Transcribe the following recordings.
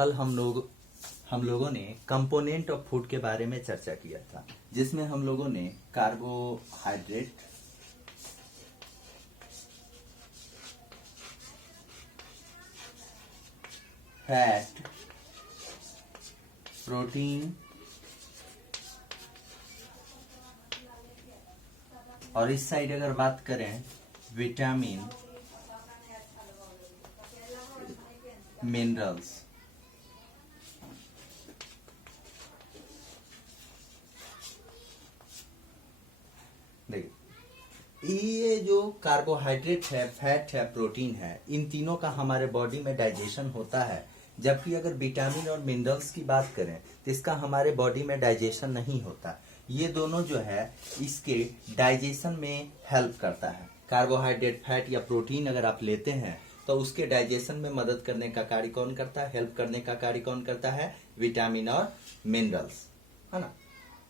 कल हम लोगों ने कंपोनेंट ऑफ फूड के बारे में चर्चा किया था, जिसमें हम लोगों ने कार्बोहाइड्रेट, फैट, प्रोटीन और इस साइड अगर बात करें विटामिन, मिनरल्स। देखिए, ये जो कार्बोहाइड्रेट है, फैट है, प्रोटीन है, इन तीनों का हमारे बॉडी में डाइजेशन होता है। जबकि अगर विटामिन और मिनरल्स की बात करें तो इसका हमारे बॉडी में डाइजेशन नहीं होता। ये दोनों जो है इसके डाइजेशन में हेल्प करता है। कार्बोहाइड्रेट, फैट या प्रोटीन अगर आप लेते हैं तो उसके डाइजेशन में मदद करने का कार्य कौन करता है, हेल्प करने का कार्य कौन करता है, विटामिन और मिनरल्स, है ना।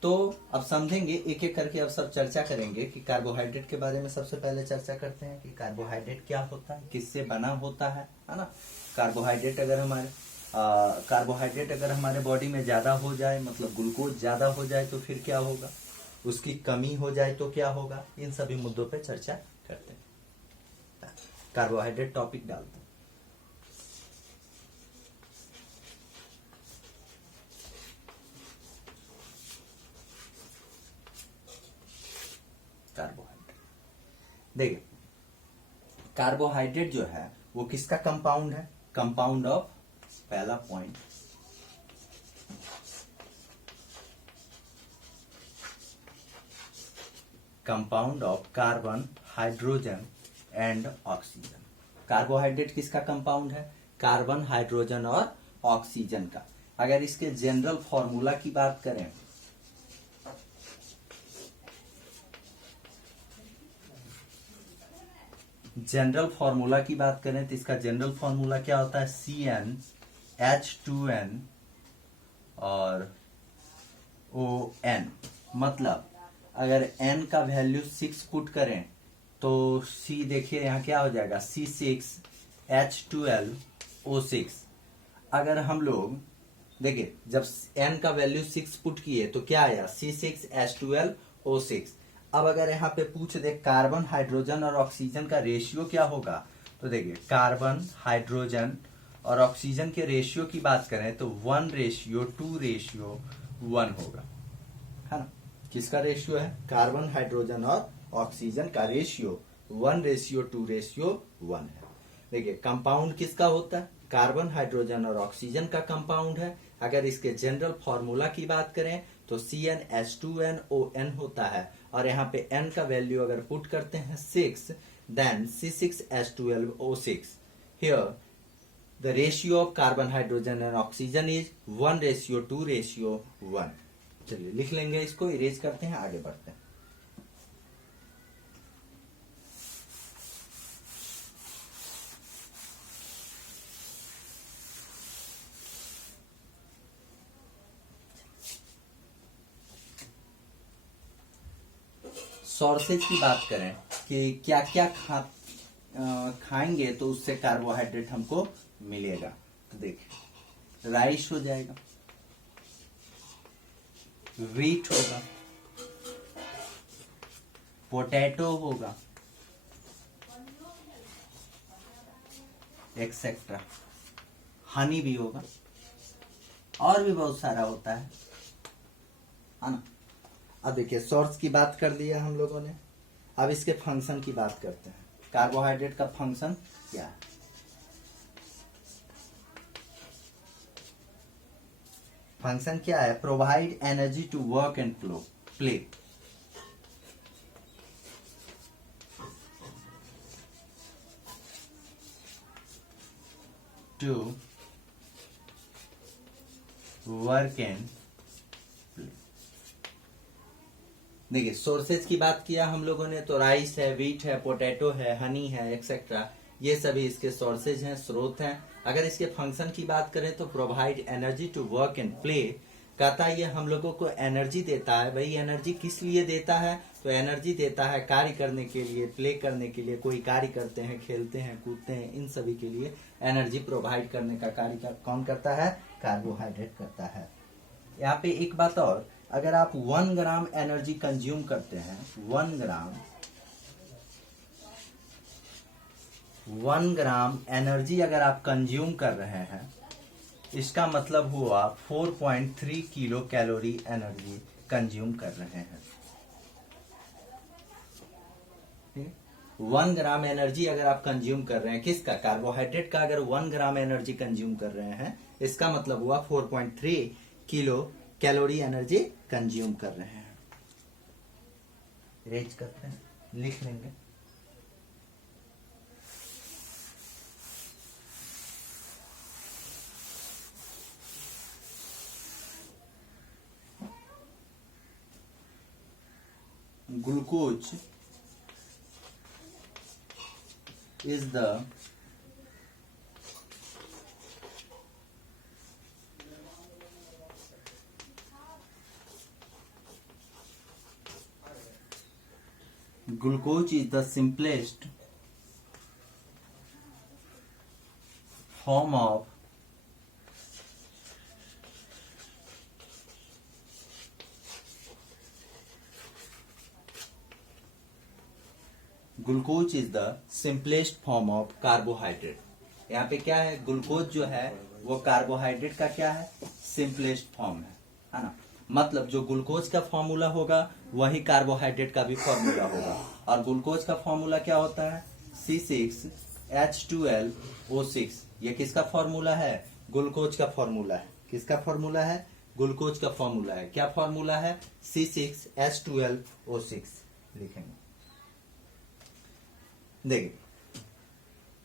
तो अब समझेंगे एक एक करके, अब सब चर्चा करेंगे कि कार्बोहाइड्रेट के बारे में सबसे पहले चर्चा करते हैं कि कार्बोहाइड्रेट क्या होता है, किससे बना होता है ना। कार्बोहाइड्रेट अगर हमारे बॉडी में ज्यादा हो जाए, मतलब ग्लूकोज ज्यादा हो जाए तो फिर क्या होगा, उसकी कमी हो जाए तो क्या होगा, इन सभी मुद्दों पे चर्चा करते हैं। कार्बोहाइड्रेट टॉपिक डालते हैं। कार्बोहाइड्रेट देखिए, कार्बोहाइड्रेट जो है वो किसका कंपाउंड है, कंपाउंड ऑफ, पहला point, compound of carbon, hydrogen and oxygen. Carbohydrate किसका कंपाउंड है, कार्बन, हाइड्रोजन और ऑक्सीजन का। अगर इसके जनरल फॉर्मूला की बात करें, तो इसका जनरल फॉर्मूला क्या होता है, CnH2n और ON। मतलब अगर n का वैल्यू 6 पुट करें तो C देखिए यहाँ क्या हो जाएगा, C6H12O6। अगर हम लोग देखिए जब n का वैल्यू 6 पुट किए तो क्या आया, C6H12O6। अब अगर यहाँ पे पूछ दे कार्बन, हाइड्रोजन और ऑक्सीजन का रेशियो क्या होगा, तो देखिए कार्बन, हाइड्रोजन और ऑक्सीजन के रेशियो की बात करें तो 1:2:1 होगा, है ना। किसका रेशियो है, कार्बन, हाइड्रोजन और ऑक्सीजन का रेशियो 1:2:1 है। देखिए कंपाउंड किसका होता है, कार्बन, हाइड्रोजन और ऑक्सीजन का कंपाउंड है। अगर इसके जनरल फॉर्मूला की बात करें तो CnH2nOn होता है, और यहाँ पे n का वैल्यू अगर पुट करते हैं 6, then C6H12O6। Here the ratio of carbon, hydrogen and oxygen is 1:2:1। चलिए लिख लेंगे, इसको इरेज करते हैं, आगे बढ़ते हैं। सोर्सेज की बात करें कि क्या क्या खाएंगे तो उससे कार्बोहाइड्रेट हमको मिलेगा, तो देखिए राइस हो जाएगा, व्हीट होगा, पोटैटो होगा, एक्सेट्रा, हनी भी होगा, और भी बहुत सारा होता है ना। अब देखिए सोर्स की बात कर लिया हम लोगों ने, अब इसके फंक्शन की बात करते हैं। कार्बोहाइड्रेट का फंक्शन क्या है, फंक्शन क्या है, provide energy to work and play. To work and, देखिए सोर्सेज की बात किया हम लोगों ने तो राइस है, व्हीट है, पोटैटो है, हनी है, एक्सेट्रा, ये सभी इसके सोर्सेज हैं, स्रोत हैं। अगर इसके फंक्शन की बात करें तो provide energy to work and play, कहता है ये हम लोगों को एनर्जी देता है। भाई एनर्जी किस लिए देता है, तो एनर्जी देता है कार्य करने के लिए, प्ले करने के लिए, कोई कार्य करते हैं, खेलते हैं, कूदते हैं, इन सभी के लिए एनर्जी प्रोवाइड करने का कार्य कौन करता है? कार्बोहाइड्रेट करता है। यहाँ पे एक बात और, अगर आप 1 ग्राम एनर्जी कंज्यूम करते हैं, 1 ग्राम एनर्जी अगर आप कंज्यूम कर रहे हैं, इसका मतलब हुआ 4.3 किलो कैलोरी एनर्जी कंज्यूम कर रहे हैं। 1 ग्राम एनर्जी अगर आप कंज्यूम कर रहे हैं, किसका? कार्बोहाइड्रेट का। अगर 1 ग्राम एनर्जी कंज्यूम कर रहे हैं, इसका मतलब हुआ 4.3 किलो कैलोरी एनर्जी कंज्यूम कर रहे हैं। रेज करते हैं, लिख लेंगे। Glucose is the simplest form of glucose is the simplest form of carbohydrate. यहाँ पे क्या है? ग्लूकोज जो है वो कार्बोहाइड्रेट का क्या है? सिंपलेस्ट फॉर्म है ना। मतलब जो ग्लूकोज का फॉर्मूला होगा वही कार्बोहाइड्रेट का भी फॉर्मूला होगा। और ग्लूकोज का फॉर्मूला क्या होता है? C6H12O6। ये किसका फॉर्मूला है? ग्लूकोज का फॉर्मूला है। किसका फॉर्मूला है? ग्लूकोज का फॉर्मूला है। क्या फॉर्मूला है? C6H12O6 लिखेंगे। देखिए,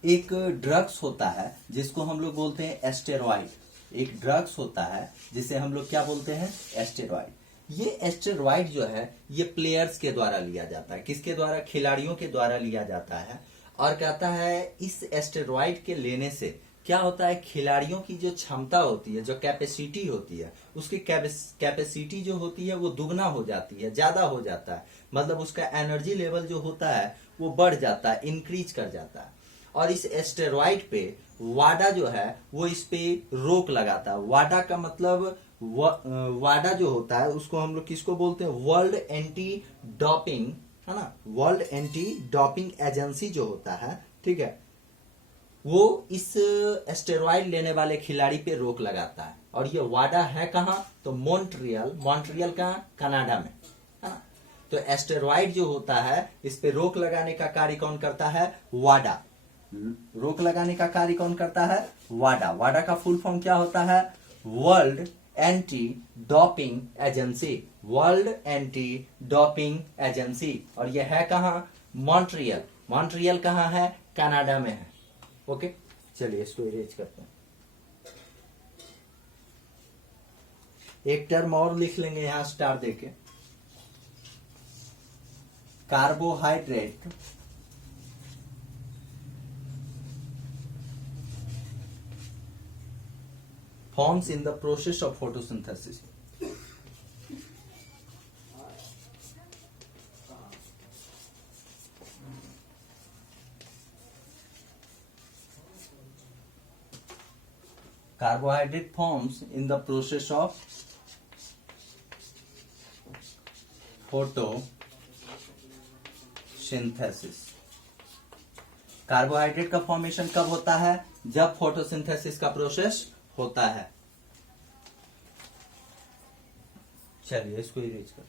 एक ड्रग्स होता है जिसको हम लोग बोलते हैं एस्टेरॉइड। एक ड्रग्स होता है जिसे हम लोग क्या बोलते हैं? एस्टेरॉइड। ये एस्टेरॉइड जो है ये प्लेयर्स के द्वारा लिया जाता है। किसके द्वारा? खिलाड़ियों के द्वारा लिया जाता है। और कहता है इस एस्टेरॉइड के लेने से क्या होता है? खिलाड़ियों की जो क्षमता होती है, जो कैपेसिटी होती है, उसकी कैपेसिटी जो होती है वो दुगना हो जाती है, ज्यादा हो जाता है। मतलब उसका एनर्जी लेवल जो होता है वो बढ़ जाता है, इंक्रीज कर जाता है। और इस एस्टेरॉइड पे वाडा जो है वो इस पे रोक लगाता है। वाडा का मतलब वाडा जो होता है उसको हम लोग किसको बोलते हैं? वर्ल्ड एंटी डोपिंग, है ना। वर्ल्ड एंटी डोपिंग एजेंसी जो होता है, ठीक है, वो इस एस्टेरॉइड लेने वाले खिलाड़ी पे रोक लगाता है। और ये वाडा है कहाँ? तो मॉन्ट्रियल कहाँ? कनाडा में, है ना। तो एस्टेरॉइड जो होता है इस पे रोक लगाने का कार्य कौन करता है? वाडा। रोक लगाने का कार्य कौन करता है? वाडा। वाडा का फुल फॉर्म क्या होता है? World anti doping agency. World anti doping agency. और ये है कहाँ? मॉन्ट्रियल। मॉन्ट्रियल कहाँ है? कनाडा में है। ओके, चलिए इसको इरेज करते हैं। एक टर्म और लिख लेंगे यहां स्टार देके। Carbohydrate forms in the process of photosynthesis. Carbohydrate forms in the process of photosynthesis. Carbohydrate का फॉर्मेशन कब होता है? जब फोटोसिंथेसिस का प्रोसेस होता है। चलिए इसको इरेज कर।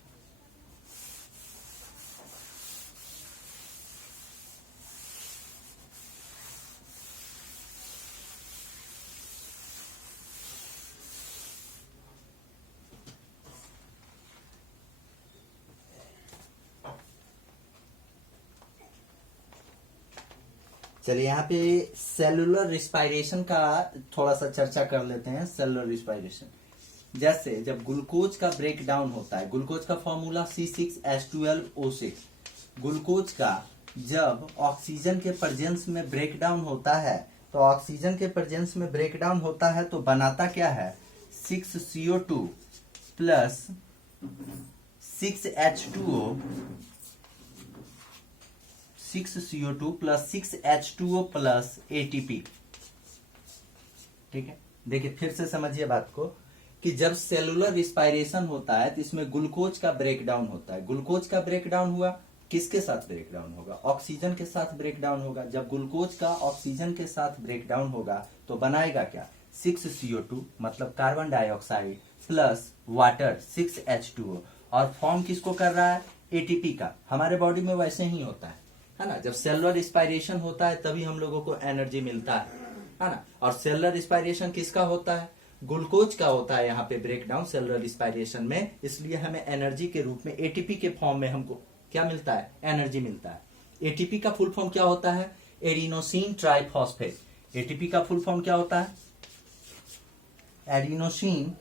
चलिए यहाँ पे सेलुलर रिस्पायरेशन का थोड़ा सा चर्चा कर लेते हैं। सेलुलर रिस्पायरेशन, जैसे जब ग्लूकोज का ब्रेक डाउन होता है, ग्लूकोज का फॉर्मूला C6H12O6। ग्लूकोज का जब ऑक्सीजन के प्रेजेंस में ब्रेक डाउन होता है, तो ऑक्सीजन के प्रेजेंस में ब्रेक डाउन होता है तो बनाता क्या है? 6CO2 plus 6H2O 6CO2 plus 6H2O plus ATP। ठीक है, देखिए फिर से समझिए बात को कि जब सेलुलर रिस्पायरेशन होता है तो इसमें ग्लूकोज का ब्रेकडाउन होता है। ग्लूकोज का ब्रेकडाउन हुआ, किसके साथ ब्रेकडाउन होगा? ऑक्सीजन के साथ ब्रेकडाउन होगा। जब ग्लूकोज का ऑक्सीजन के साथ ब्रेकडाउन होगा तो बनाएगा क्या? 6CO2 मतलब carbon dioxide plus water 6H2O, और फॉर्म किसको कर रहा है? एटीपी का। हमारे बॉडी में वैसे ही होता है ना? जब सेलुलर रिस्पायरेशन होता है तभी हम लोगों को एनर्जी मिलता है ना? और सेलुलर रिस्पायरेशन किसका होता है? ग्लूकोज का होता है यहाँ पे ब्रेकडाउन सेलुलर रिस्पायरेशन में, इसलिए हमें एनर्जी के रूप में एटीपी के फॉर्म में हमको क्या मिलता है? एनर्जी मिलता है। एटीपी का फुल फॉर्म क्या होता है? Adenosine triphosphate. एटीपी का फुल फॉर्म क्या होता है? एडिनोसिन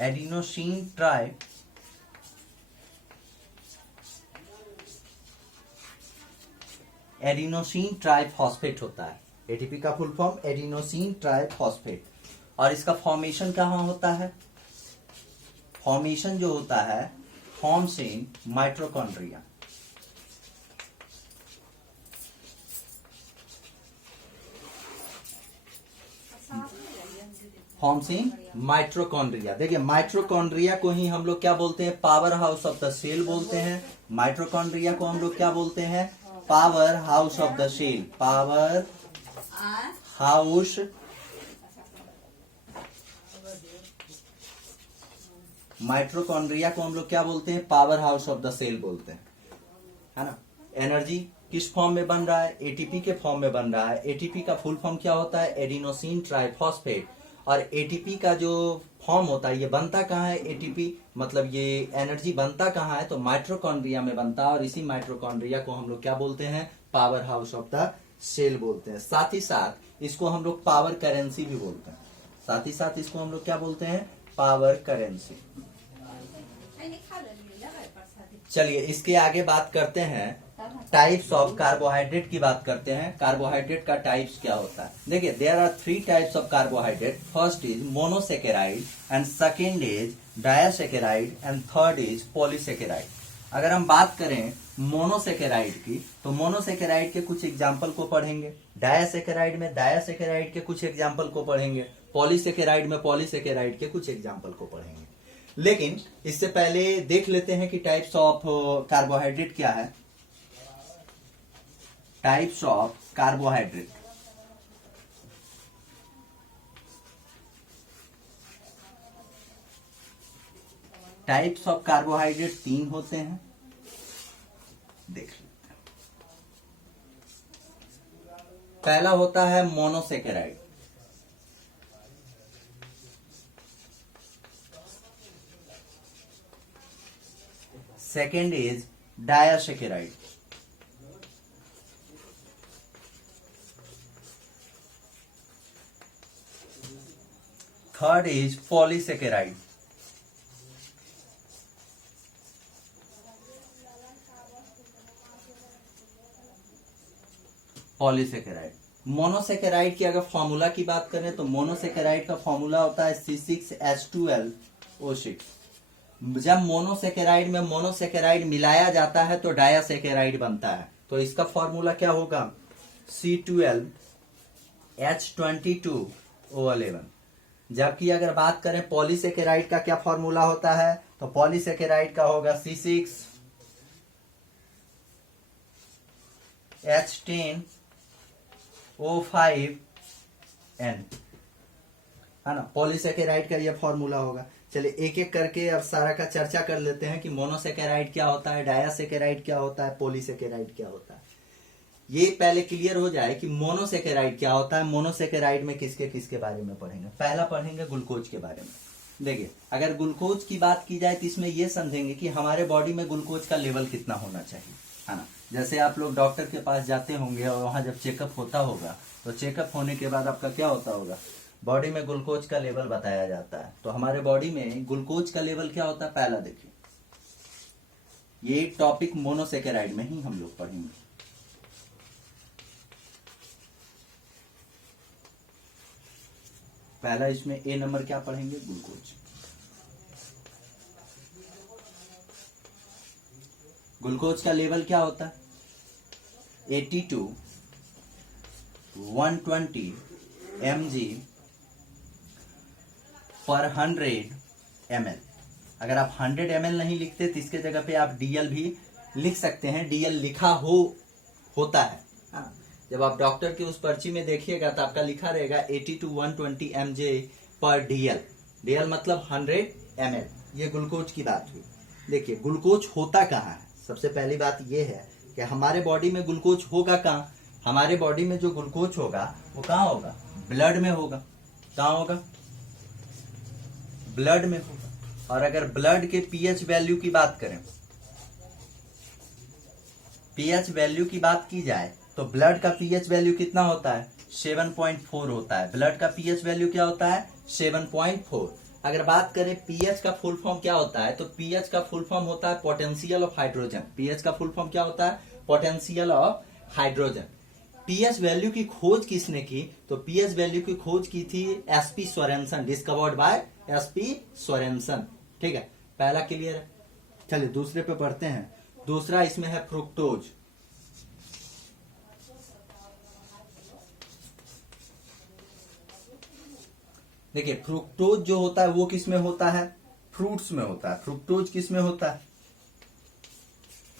एडिनोसिन ट्राइफॉस्फेट होता है। एटीपी का फुल फॉर्म एडिनोसिन ट्राइफॉस्फेट। और इसका फॉर्मेशन कहाँ होता है? फॉर्मेशन जो होता है forms in mitochondria. Forms in mitochondria. देखिए माइटोकॉन्ड्रिया को ही हम लोग क्या बोलते हैं? Powerhouse of the cell बोलते हैं। माइटोकॉन्ड्रिया को हम लोग क्या बोलते हैं? Powerhouse of the cell. Powerhouse mitochondria को हम लोग क्या बोलते हैं? Powerhouse of the cell बोलते हैं, है ना? एनर्जी किस फॉर्म में बन रहा है? एटीपी के फॉर्म में बन रहा है। एटीपी का फुल फॉर्म क्या होता है? Adenosine triphosphate. और एटीपी का जो फॉर्म होता है ये बनता कहाँ है? एटीपी मतलब ये एनर्जी बनता कहाँ है? तो माइटोकॉन्ड्रिया में बनता है। और इसी माइटोकॉन्ड्रिया को हम लोग क्या बोलते हैं? Powerhouse of the cell बोलते हैं। साथ ही साथ इसको हम लोग पावर करेंसी भी बोलते हैं। साथ ही साथ इसको हम लोग क्या बोलते हैं? Power currency. चलिए इसके आगे बात करते हैं, टाइप्स ऑफ कार्बोहाइड्रेट की बात करते हैं। कार्बोहाइड्रेट का टाइप्स क्या होता है? देखिए there are 3 types of carbohydrate. First is monosaccharide and second is disaccharide and third is polysaccharide. अगर हम बात करें मोनोसेकेराइड की तो मोनोसेकेराइड के कुछ एग्जाम्पल को पढ़ेंगे, डायासेकेराइड में डायासेकेराइड के कुछ एग्जाम्पल को पढ़ेंगे, पॉलीसेकेराइड में पॉलीसेकेराइड के कुछ एग्जाम्पल को पढ़ेंगे। लेकिन इससे पहले देख लेते हैं कि टाइप्स ऑफ कार्बोहाइड्रेट क्या है। Types of carbohydrate. Types of carbohydrate 3 होते हैं, देख लेते हैं। पहला होता है monosaccharide. Second is disaccharide. Third is polysaccharide. Polysaccharide. Monosaccharide की अगर फॉर्मूला की बात करें तो मोनोसेकेराइड का फॉर्मूला होता है C6H12O6। जब मोनोसेकेराइड में मोनोसेकेराइड मिलाया जाता है तो डायासेकेराइड बनता है। तो इसका फॉर्मूला क्या होगा? C12H22O11। जबकि अगर बात करें पॉलीसेकेराइड का क्या फॉर्मूला होता है तो पॉलीसेकेराइड का होगा C6H10O5N, है ना? पॉलीसेकेराइड का यह फॉर्मूला होगा। चलिए एक एक करके अब सारा का चर्चा कर लेते हैं कि मोनोसेकेराइड क्या होता है, डायासेकेराइड क्या होता है, पॉलीसेकेराइड क्या होता है। ये पहले क्लियर हो जाए कि मोनोसेकेराइड क्या होता है। मोनोसेकेराइड में किसके किसके बारे में पढ़ेंगे? पहला पढ़ेंगे ग्लूकोज के बारे में। देखिए अगर ग्लूकोज की बात की जाए तो इसमें यह समझेंगे कि हमारे बॉडी में ग्लूकोज का लेवल कितना होना चाहिए, है ना? जैसे आप लोग डॉक्टर के पास जाते होंगे और वहां जब चेकअप होता होगा तो चेकअप होने के बाद आपका क्या होता होगा? बॉडी में ग्लूकोज का लेवल बताया जाता है। तो हमारे बॉडी में ग्लूकोज का लेवल क्या होता है? पहला देखिए, ये टॉपिक मोनोसेकेराइड में ही हम लोग पढ़ेंगे। पहला इसमें ए नंबर क्या पढ़ेंगे, ग्लूकोज। ग्लूकोज का लेवल क्या होता है, 80 to 120 mg पर 100 ml। अगर आप 100 ml नहीं लिखते तो इसके जगह पे आप DL भी लिख सकते हैं, DL लिखा होता है। हाँ, जब आप डॉक्टर की उस पर्ची में देखिएगा तो आपका लिखा रहेगा 80 to 120 mg पर DL मतलब 100 ml। ये ग्लूकोज की बात हुई। देखिए ग्लूकोज होता कहाँ है, सबसे पहली बात ये है कि हमारे बॉडी में ग्लूकोज होगा कहाँ, हमारे बॉडी में जो ग्लूकोज होगा वो कहाँ होगा, ब्लड में होगा। कहाँ होगा, ब्लड में होगा। और अगर ब्लड के पीएच वैल्यू की बात करें, पीएच वैल्यू की बात की जाए तो ब्लड का पीएच वैल्यू कितना होता है, 7.4 होता है। ब्लड का पीएच वैल्यू क्या होता है, 7.4। अगर बात करें पीएच का फुल फॉर्म क्या होता है, तो पीएच का फुल फॉर्म होता है पोटेंशियल ऑफ हाइड्रोजन। पीएच का फुल फॉर्म क्या होता है, potential of hydrogen. PH value की खोज किसने की, तो पीएच वैल्यू की खोज की थी SP Sorensen, discovered by SP Sorensen. ठीक है, पहला क्लियर है। चलिए दूसरे पे पढ़ते हैं। दूसरा इसमें है फ्रुक्टोज। देखिए फ्रुक्टोज जो होता है वो किस में होता है, फ्रूट्स में होता है। फ्रुक्टोज किस में होता है,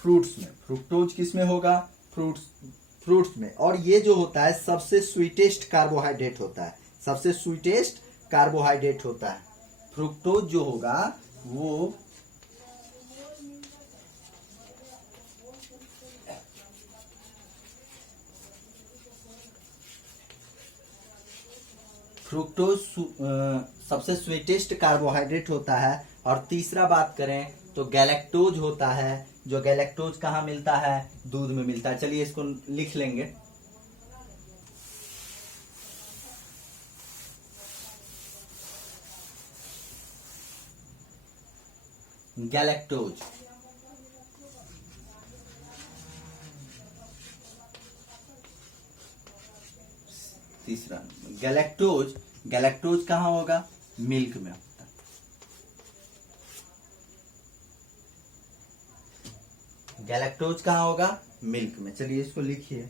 फ्रूट्स में। फ्रुक्टोज किस में होगा, फ्रूट्स में। और ये जो होता है सबसे स्वीटेस्ट कार्बोहाइड्रेट होता है, सबसे स्वीटेस्ट कार्बोहाइड्रेट होता है। फ्रुक्टोज जो होगा वो फ्रुक्टोज सबसे स्वीटेस्ट कार्बोहाइड्रेट होता है। और तीसरा बात करें तो गैलेक्टोज होता है, जो गैलेक्टोज कहाँ मिलता है, दूध में मिलता है। चलिए इसको लिख लेंगे। गैलेक्टोज, तीसरा गैलेक्टोज। गैलेक्टोज कहाँ होगा, मिल्क में होता है। गैलेक्टोज कहाँ होगा, मिल्क में। चलिए इसको लिखिए।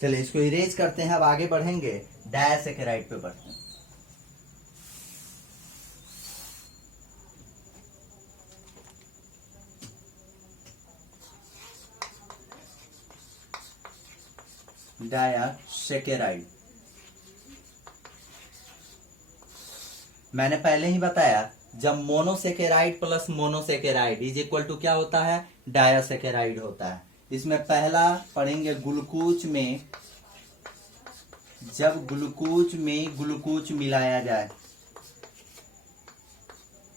चलिए इसको इरेज करते हैं, अब आगे बढ़ेंगे, डायसैकेराइड पे बढ़ते हैं। डायसैकेराइड, मैंने पहले ही बताया जब monosaccharide plus monosaccharide is equal to क्या होता है, डायसैकेराइड होता है। इसमें पहला पढ़ेंगे ग्लूकोज में, जब ग्लूकोज में ग्लूकोज मिलाया जाए,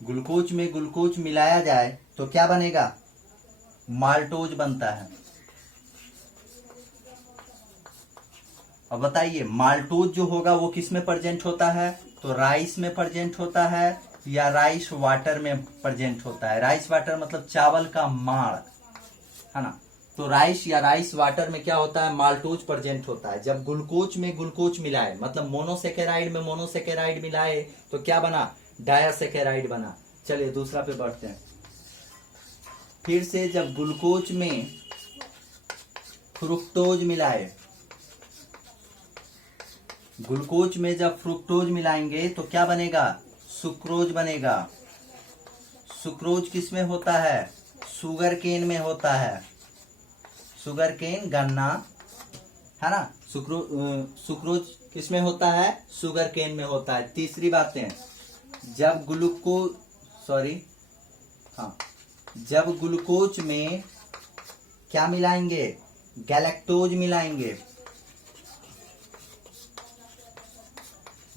ग्लूकोज में ग्लूकोज मिलाया जाए तो क्या बनेगा, माल्टोज बनता है। अब बताइए माल्टोज जो होगा वो किस में प्रेजेंट होता है, तो राइस में प्रेजेंट होता है या राइस वाटर में प्रेजेंट होता है। राइस वाटर मतलब चावल का माड़, है ना। तो राइस या राइस वाटर में क्या होता है, माल्टोज प्रेजेंट होता है। जब ग्लूकोज में ग्लूकोज मिलाए, मतलब मोनोसेकेराइड में मोनोसेकेराइड मिलाए तो क्या बना, डायसैकेराइड बना। चलिए दूसरा पे बढ़ते हैं। फिर से जब ग्लूकोज में फ्रुक्टोज मिलाए, ग्लूकोज में जब फ्रुक्टोज मिलाएंगे तो क्या बनेगा, सुक्रोज बनेगा। सुक्रोज किस में होता है, शुगर केन में होता है। शुगर केन गन्ना, है ना। सुक्रोज किस में होता है, शुगर केन में होता है। तीसरी बातें, जब जब ग्लूकोज में क्या मिलाएंगे, गैलेक्टोज मिलाएंगे।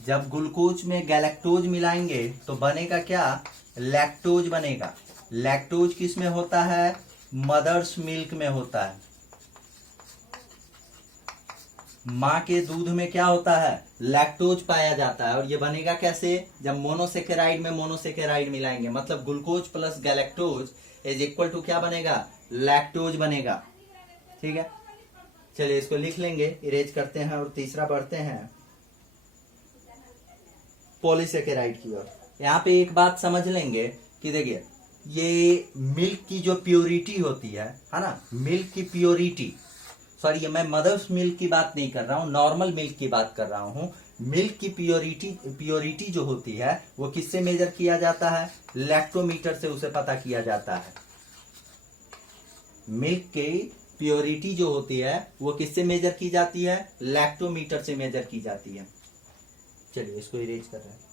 जब ग्लूकोज में गैलेक्टोज मिलाएंगे तो बनेगा क्या, लैक्टोज बनेगा। लैक्टोज किस में होता है, मदर्स मिल्क में होता है। माँ के दूध में क्या होता है, लैक्टोज पाया जाता है। और ये बनेगा कैसे, जब मोनोसेकेराइड में मोनोसेकेराइड मिलाएंगे, मतलब glucose plus galactose is equal to क्या बनेगा, लैक्टोज बनेगा। ठीक है, चलिए इसको लिख लेंगे, इरेज करते हैं और तीसरा बढ़ते हैं पॉलीसेकेराइड की ओर। यहाँ पे एक बात समझ लेंगे कि देखिए ये मिल्क की जो प्योरिटी होती है ना, मिल्क की प्योरिटी, सॉरी ये मैं मदर्स मिल्क की बात नहीं कर रहा हूँ, नॉर्मल मिल्क की बात कर रहा हूँ। मिल्क की प्योरिटी जो होती है वो किससे मेजर किया जाता है? लैक्टोमीटर से उसे पता किया जाता है। मिल्क की प्योरिटी जो होती है वो किससे मेजर की जाती है? लैक्टोमीटर से मेजर की जाती है। चलिए इसको इरेज कर रहे हैं।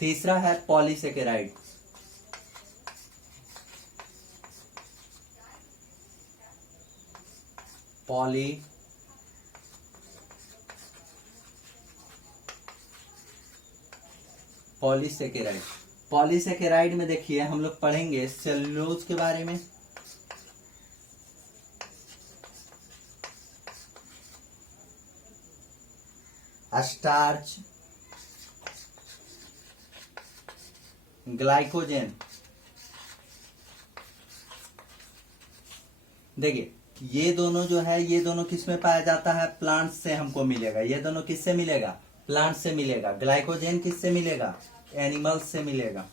तीसरा है पॉलीसेकेराइड। पॉलीसेकेराइड। पॉलीसेकेराइड में देखिए हम लोग पढ़ेंगे सेलुलोज के बारे में, स्टार्च, ग्लाइकोजन। देखिए ये दोनों जो है, ये दोनों किस में पाया जाता है? प्लांट से हमको मिलेगा। ये दोनों किससे मिलेगा? प्लांट से मिलेगा। ग्लाइकोजन किससे मिलेगा? एनिमल्स से मिलेगा।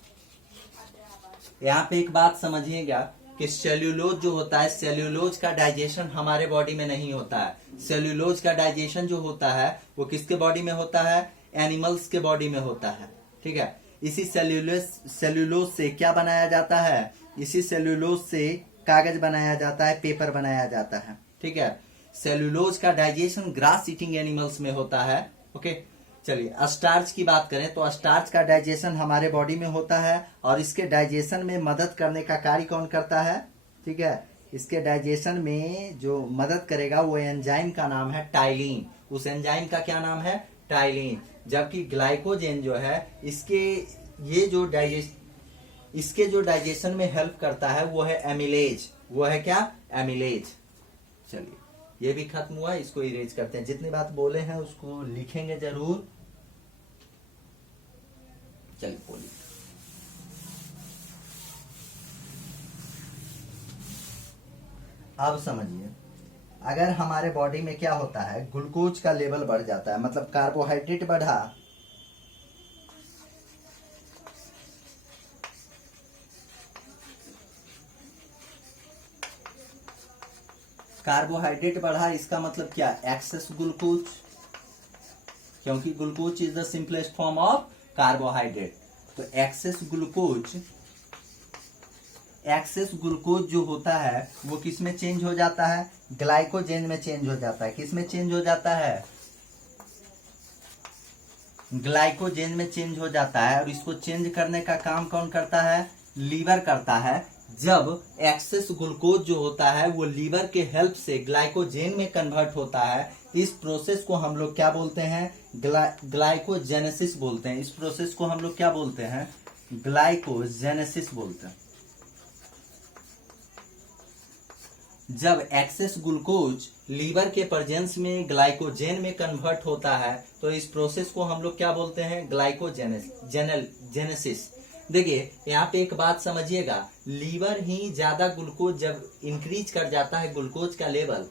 यहाँ पे एक बात समझिएगा कि सेल्यूलोज जो होता है, सेल्यूलोज का डाइजेशन हमारे बॉडी में नहीं होता है। सेल्यूलोज का डाइजेशन जो होता है वो किसके बॉडी में होता है? एनिमल्स के बॉडी में होता है। ठीक है, इसी सेल्यूलोज से क्या बनाया जाता है? इसी सेल्यूलोज से कागज बनाया जाता है, पेपर बनाया जाता है। ठीक है, सेल्यूलोज का डाइजेशन ग्रास ईटिंग एनिमल्स में होता है। ओके, चलिए स्टार्च की बात करें तो स्टार्च का डाइजेशन हमारे बॉडी में होता है और इसके डाइजेशन में मदद करने का कार्य कौन करता है? ठीक है, इसके डाइजेशन में जो मदद करेगा वो एंजाइम का नाम है टाइलिन। उस एंजाइम का क्या नाम है? टाइलिन। जबकि ग्लाइकोजन जो है इसके जो डाइजेशन में हेल्प करता है वो है एमिलेज। वो है क्या? एमिलेज। चलिए ये भी खत्म हुआ, इसको इरेज करते हैं। जितनी बात बोले हैं उसको लिखेंगे जरूर। चलिए बोलिए। अब समझिए, अगर हमारे बॉडी में क्या होता है, ग्लूकोज का लेवल बढ़ जाता है, मतलब कार्बोहाइड्रेट बढ़ा, कार्बोहाइड्रेट बढ़ा, इसका मतलब क्या? एक्सेस ग्लूकोज, क्योंकि glucose is the simplest form of carbohydrate. तो एक्सेस ग्लूकोज जो होता है वो किस में चेंज हो जाता है? ग्लाइकोजेन में चेंज हो जाता है। किस में चेंज हो जाता है? ग्लाइकोजेन में चेंज हो जाता है। और इसको चेंज करने का काम कौन करता है? लीवर करता है। जब एक्सेस ग्लूकोज जो होता है वो लीवर के हेल्प से ग्लाइकोजेन में कन्वर्ट होता है, इस प्रोसेस को हम लोग क्या बोलते हैं? ग्लाइकोजेनेसिस बोलते हैं। इस प्रोसेस को हम लोग क्या बोलते हैं? ग्लाइकोजेनेसिस बोलते हैं। जब एक्सेस ग्लूकोज लीवर के प्रेजेंस में ग्लाइकोजेन में कन्वर्ट होता है तो इस प्रोसेस को हम लोग क्या बोलते हैं? ग्लाइकोजेनेसिस। देखिए यहाँ पे एक बात समझिएगा, लीवर ही ज्यादा ग्लूकोज जब इंक्रीज कर जाता है ग्लूकोज का लेवल,